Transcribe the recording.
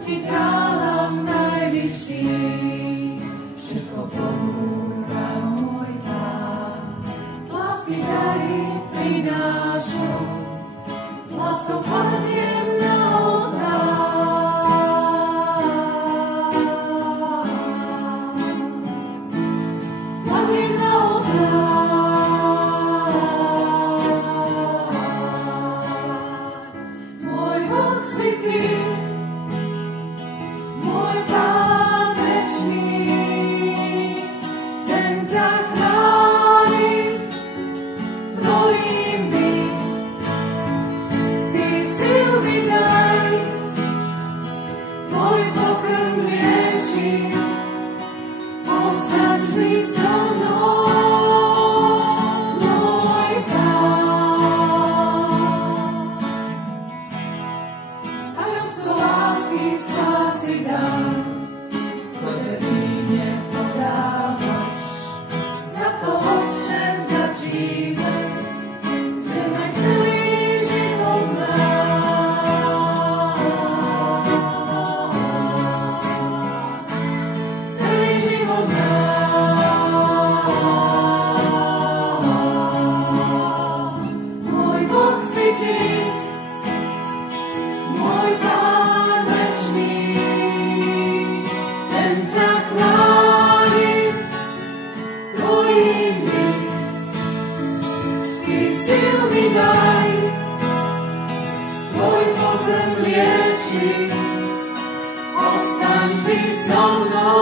ti dávam najvyšší, všetko ponúkam môj Pán. Z lásky dary prinášam, s láskou kladiem na oltár. Kladiem na oltár. Môj Boh si ty, môj Pán večný, chcem ťa chváliť, tvojím byť. Ty sil mi daj, tvoj pokrm lieči, ostaň vždy so mnou, môj Pán. Tajomstvo lásky spásy dám, verine podávaš, za to Otče vďačíme, že na celý život nám. Celý život nám. Môj Boh si ty, môj Pán večný, chcem ťa chváliť, tvojím byť. Ty sil mi daj, tvoj pokrm lieči, ostaň vždy so mnou.